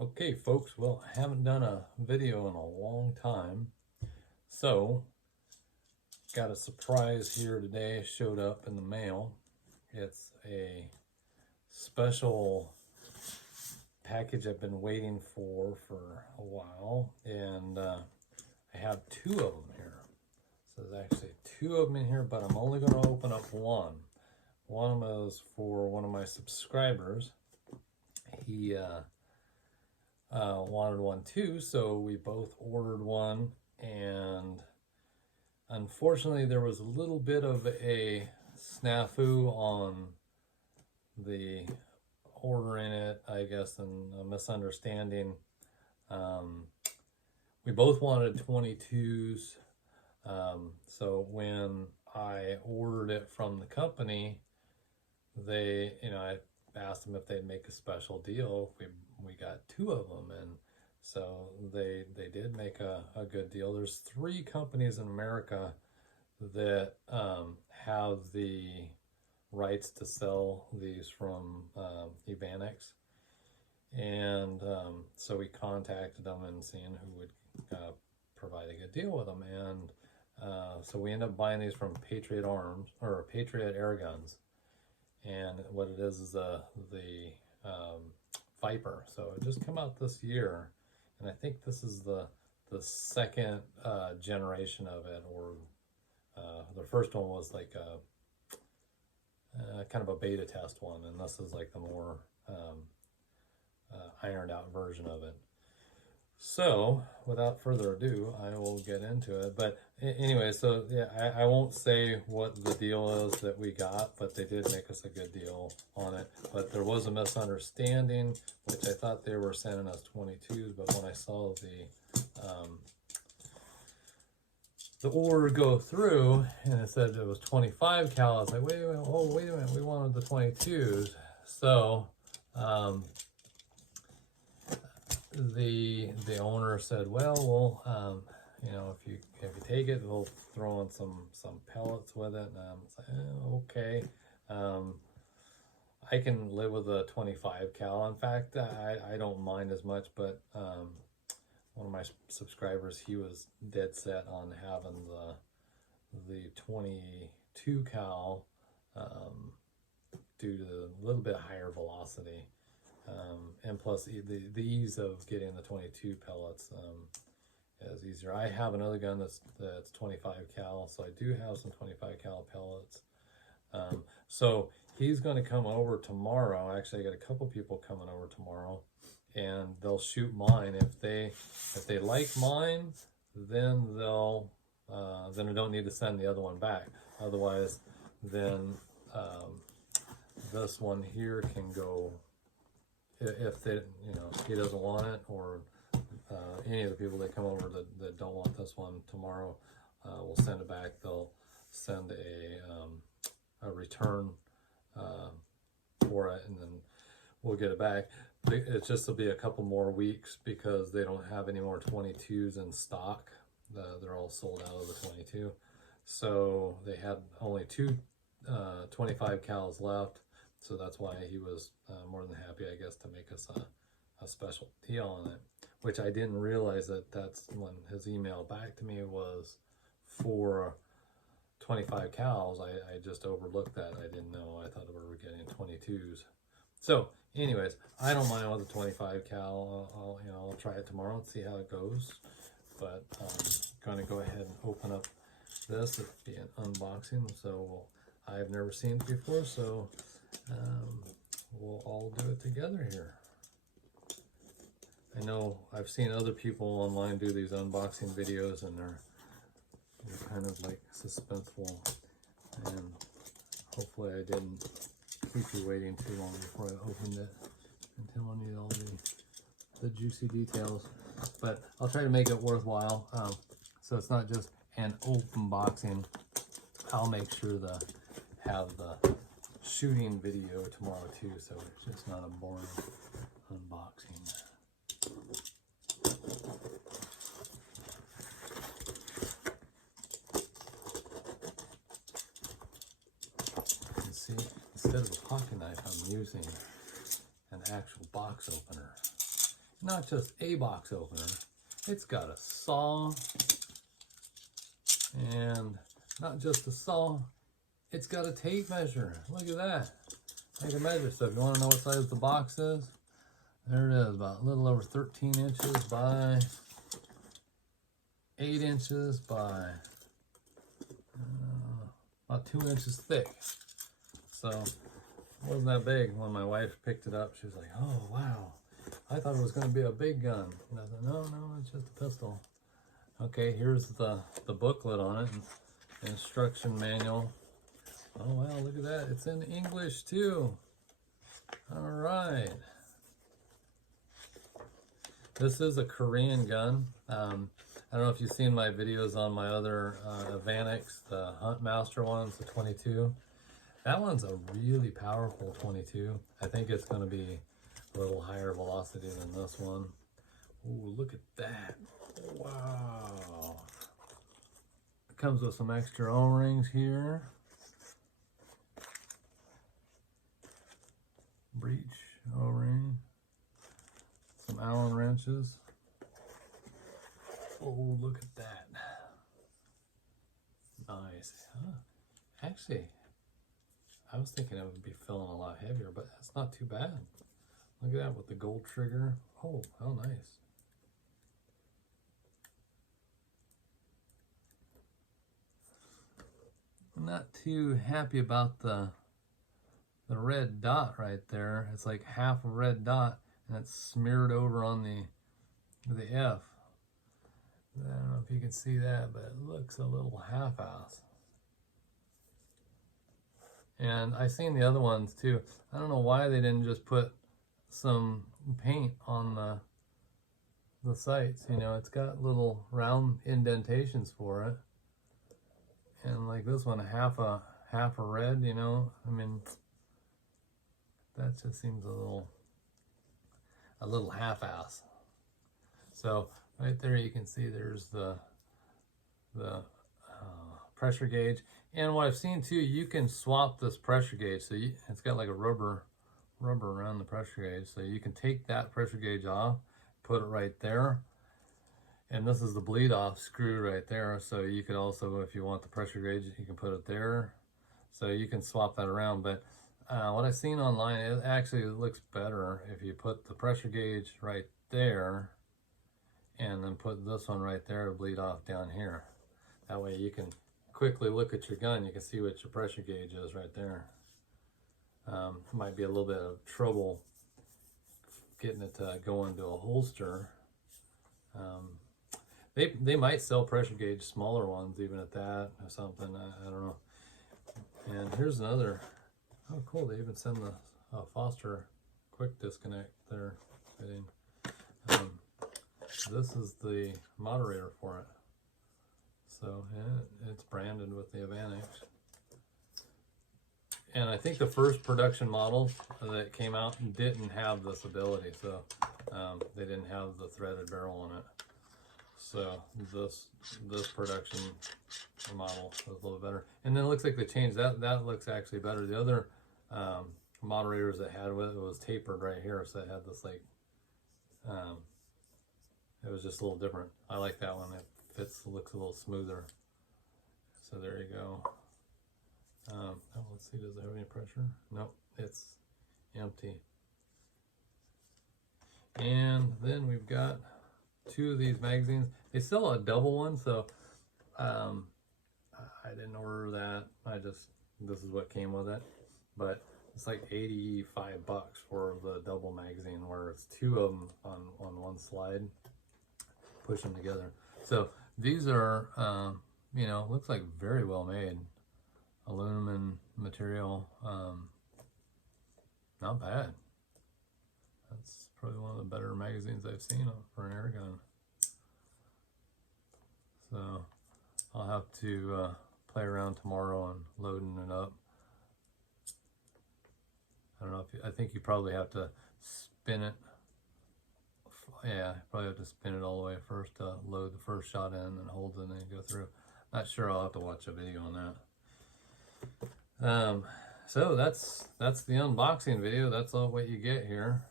Okay, folks, well, I haven't done a video in a long time, so got a surprise here today, showed up in the mail. It's a special package I've been waiting for a while, and I have two of them here. So there's actually two of them in here, but I'm only going to open up one. One of them is for one of my subscribers. He wanted one too, so we both ordered one, and unfortunately there was a little bit of a snafu on the ordering it, I guess, and a misunderstanding. We both wanted 22s, so when I ordered it from the company, they, I asked them if they'd make a special deal if we got two of them, and so they did make a good deal. There's 3 companies in America that have the rights to sell these from Evanix, and so we contacted them and seeing who would provide a good deal with them, and so we ended up buying these from Patriot Arms, or Patriot Air Guns. And what it is the Viper. So it just came out this year, and I think this is the second generation of it, or the first one was like a kind of a beta test one, and this is like the more ironed out version of it. So without further ado, I will get into it. But anyway, so yeah, I won't say what the deal is that we got, but they did make us a good deal on it. But there was a misunderstanding, which I thought they were sending us 22s, but when I saw the order go through and it said it was 25 cal, I was like, wait a minute, oh wait a minute, we wanted the 22s. So the owner said, well, if you take it, we'll throw in some pellets with it. And I'm like, okay. I can live with a 25 cal. In fact, I don't mind as much, but one of my subscribers, he was dead set on having the 22 cal due to a little bit higher velocity. And plus the ease of getting the 22 pellets is easier. I have another gun that's 25 cal, so I do have some 25 cal pellets. So he's going to come over tomorrow. Actually, I got a couple people coming over tomorrow, and they'll shoot mine. If they like mine, then then I don't need to send the other one back. Otherwise, then this one here can go. If they, he doesn't want it, or any of the people that come over that don't want this one tomorrow, we'll send it back. They'll send a return for it, and then we'll get it back. It's just will be a couple more weeks because they don't have any more 22s in stock. They're all sold out of the 22. So they had only 2 25 cals left. So that's why he was more than happy, I guess, to make us a special deal on it, which I didn't realize that's when his email back to me was for 25 cals. I just overlooked that. I didn't know. I thought we were getting 22s. So anyways, I don't mind with the 25 cal. I'll try it tomorrow and see how it goes. But I'm going to go ahead and open up this. It'll be an unboxing. So I've never seen it before, so we'll all do it together here. I know I've seen other people online do these unboxing videos, and they're kind of like suspenseful, and hopefully I didn't keep you waiting too long before I opened it and telling you all the juicy details. But I'll try to make it worthwhile, so it's not just an open boxing. I'll make sure to have the shooting video tomorrow too, so it's just not a boring unboxing. You can see, instead of a pocket knife, I'm using an actual box opener. not just a box opener, it's got a saw, and not just a saw, it's got a tape measure. Look at that. I can measure. So if you want to know what size the box is, there it is, about a little over 13 inches by 8 inches by about 2 inches thick. So it wasn't that big. When my wife picked it up, she was like, oh wow, I thought it was going to be a big gun. And I said, no, it's just a pistol. Okay, here's the booklet on it, instruction manual. Oh wow, look at that, it's in English too. All right. This is a Korean gun. I don't know if you've seen my videos on my other Evanix, the Huntmaster one's the 22. That one's a really powerful 22. I think it's going to be a little higher velocity than this one. Ooh, look at that. Wow. It comes with some extra O-rings here. Breech O-ring. Some Allen wrenches. Oh, look at that. Nice. Huh? Actually, I was thinking it would be feeling a lot heavier, but that's not too bad. Look at that with the gold trigger. Oh, how nice. I'm not too happy about the red dot right there. It's like half a red dot, and it's smeared over on the F. I don't know if you can see that, but it looks a little half-ass. And I've seen the other ones too. I don't know why they didn't just put some paint on the sights. You know, it's got little round indentations for it. And like this one, half a red, you know. I mean, that just seems a little half-ass. So right there you can see there's the pressure gauge. And what I've seen too, you can swap this pressure gauge. So it's got like a rubber around the pressure gauge. So you can take that pressure gauge off, put it right there. And this is the bleed off screw right there. So you could also, if you want the pressure gauge, you can put it there. So you can swap that around. But what I've seen online, it actually looks better if you put the pressure gauge right there and then put this one right there to bleed off down here. That way you can quickly look at your gun. You can see what your pressure gauge is right there. Might be a little bit of trouble getting it to go into a holster. They might sell pressure gauge smaller ones even at that or something. I don't know. And here's another. Oh, cool! They even send the Foster quick disconnect there fitting. This is the moderator for it. So yeah, it's branded with the Evanix. And I think the first production model that came out didn't have this ability, so they didn't have the threaded barrel on it. So this production model was a little better. And then it looks like they changed that. That looks actually better. The other moderators that had with it was tapered right here, so it had this like it was just a little different. I like that one. It fits, looks a little smoother. So there you go. Oh, let's see, does it have any pressure? Nope, it's empty. And then we've got two of these magazines. They sell a double one, so I didn't order that. This is what came with it. But it's like 85 bucks for the double magazine, where it's two of them on one slide. Push them together. So these are, you know, looks like very well made. Aluminum material, not bad. That's probably one of the better magazines I've seen for an air gun. So I'll have to play around tomorrow on loading it up. I don't know if I think you probably have to spin it. Yeah, you probably have to spin it all the way first to load the first shot in and hold it and then go through. Not sure, I'll have to watch a video on that. So that's the unboxing video. That's all what you get here.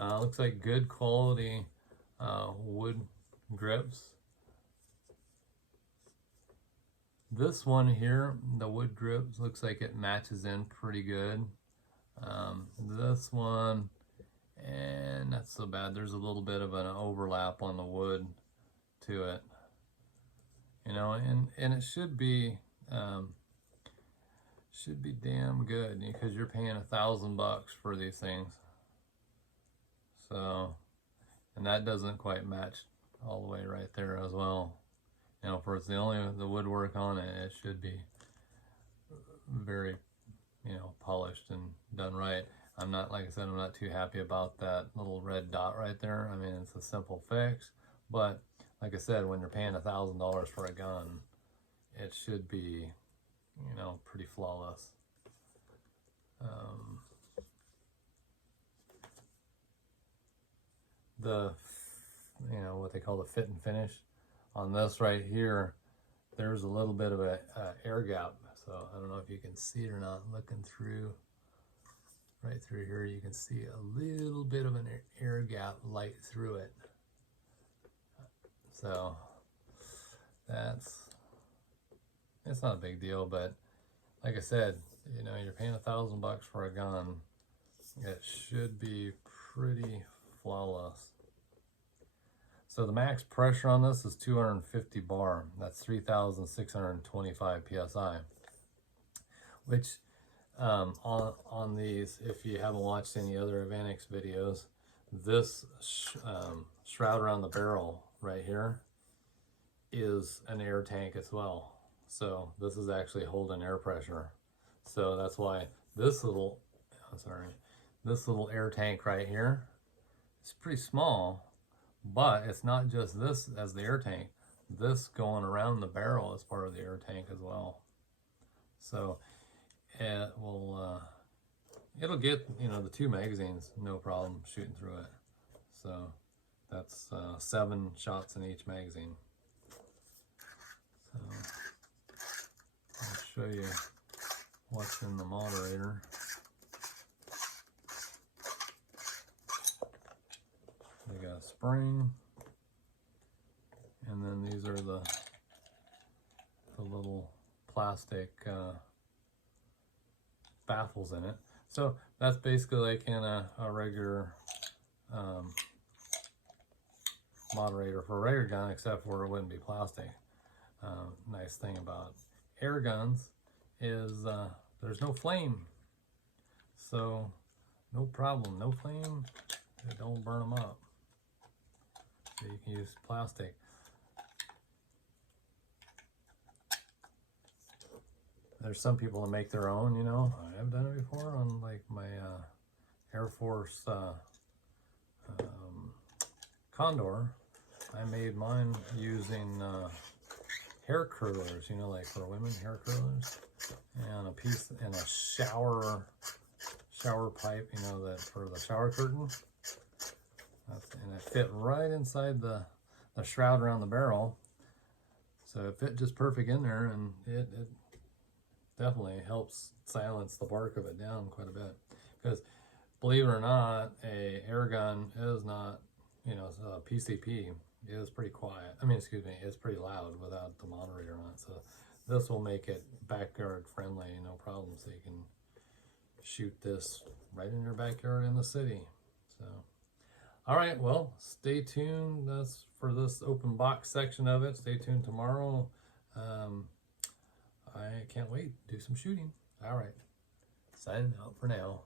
Looks like good quality wood grips. This one here, the wood grips, looks like it matches in pretty good. This one, and not so bad. There's a little bit of an overlap on the wood to it, you know, and it should be damn good, because you're paying $1,000 for these things. So, and that doesn't quite match all the way right there as well. You know, for it's the woodwork on it, it should be very, you know, polished and done right. I'm not, like I said, I'm not too happy about that little red dot right there. I mean, it's a simple fix, but like I said, when you're paying $1,000 for a gun, it should be, you know, pretty flawless. The, you know, what they call the fit and finish on this right here, there's a little bit of a air gap. So I don't know if you can see it or not. Looking through, right through here, you can see a little bit of an air gap light through it. So it's not a big deal, but like I said, you know, you're paying $1,000 for a gun. It should be pretty flawless. So the max pressure on this is 250 bar. That's 3,625 PSI. Which on these, if you haven't watched any other Evanix videos, this shroud around the barrel right here is an air tank as well. So this is actually holding air pressure. So that's why this little air tank right here, it's pretty small, but it's not just this as the air tank. This going around the barrel is part of the air tank as well. So it will, it'll get, you know, the 2 magazines, no problem shooting through it. So that's 7 shots in each magazine. So I'll show you what's in the moderator. We got a spring, and then these are the little plastic baffles in it. So that's basically like in a regular moderator for a regular gun, except for it wouldn't be plastic. Nice thing about air guns is there's no flame, so no problem, no flame, it don't burn them up. So you can use plastic. There's some people that make their own, you know. I've done it before on like my Air Force Condor. I made mine using hair curlers, you know, like for women, hair curlers, and a piece and a shower pipe, you know, that for the shower curtain. And it fit right inside the shroud around the barrel, so it fit just perfect in there, and it definitely helps silence the bark of it down quite a bit. Because believe it or not, a air gun is not, you know, PCP is pretty quiet. I mean, excuse me, it's pretty loud without the moderator on it. So this will make it backyard friendly, no problem. So you can shoot this right in your backyard in the city. So, all right, well, stay tuned. That's for this open box section of it. Stay tuned tomorrow. I can't wait to do some shooting. All right, signing out for now.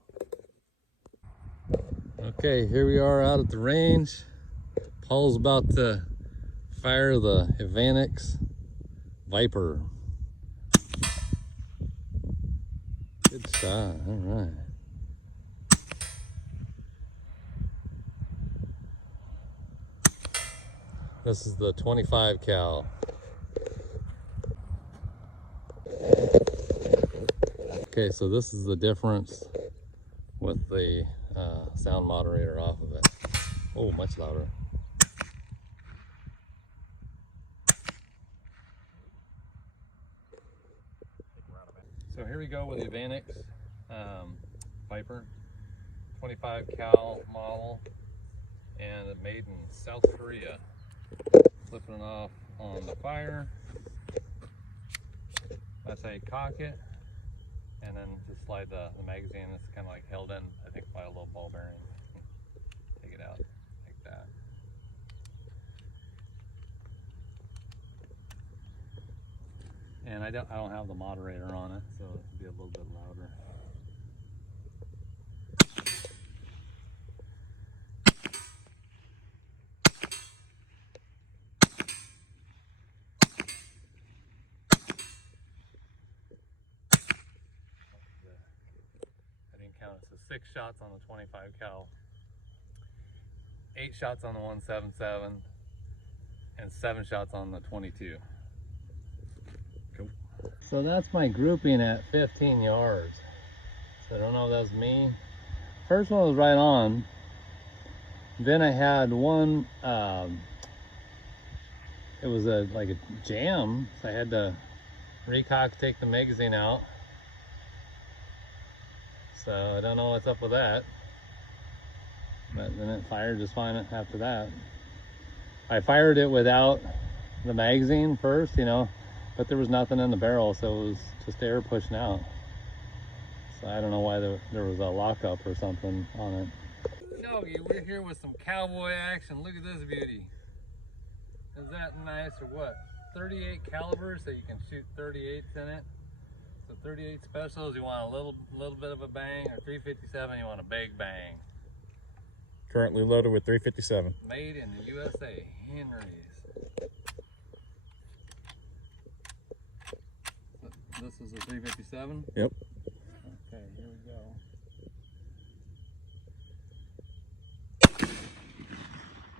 Okay, here we are out at the range. Paul's about to fire the Evanix Viper. Good shot, all right. This is the 25 cal. Okay, so this is the difference with the sound moderator off of it. Oh, much louder. So here we go with the Evanix Viper, 25 cal model. made in South Korea. Flipping it off on the fire. That's how you cock it. And then just slide the magazine. It's kind of like held in, I think, by a little ball bearing. Take it out like that. And I don't have the moderator on it, so it'll be a little bit louder. I didn't count it. So 6 shots on the 25 cal, 8 shots on the 177, and 7 shots on the 22. Cool. So that's my grouping at 15 yards. So I don't know if that was me. First one was right on. Then I had one, it was like a jam, so I had to recock, take the magazine out. So I don't know what's up with that. But then it fired just fine after that. I fired it without the magazine first, you know, but there was nothing in the barrel, so it was just air pushing out. So I don't know why there was a lockup or something on it. Doggy, we're here with some cowboy action. Look at this beauty. Is that nice or what? 38 caliber, so you can shoot 38s in it. So 38 specials, you want a little bit of a bang, or 357, you want a big bang. Currently loaded with 357. Made in the USA, Henry's. So this is a 357? Yep. Okay, here we go.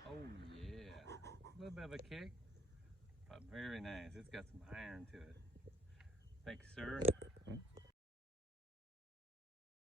Oh yeah, a little bit of a kick, but very nice. It's got some iron to it. Thank you, sir.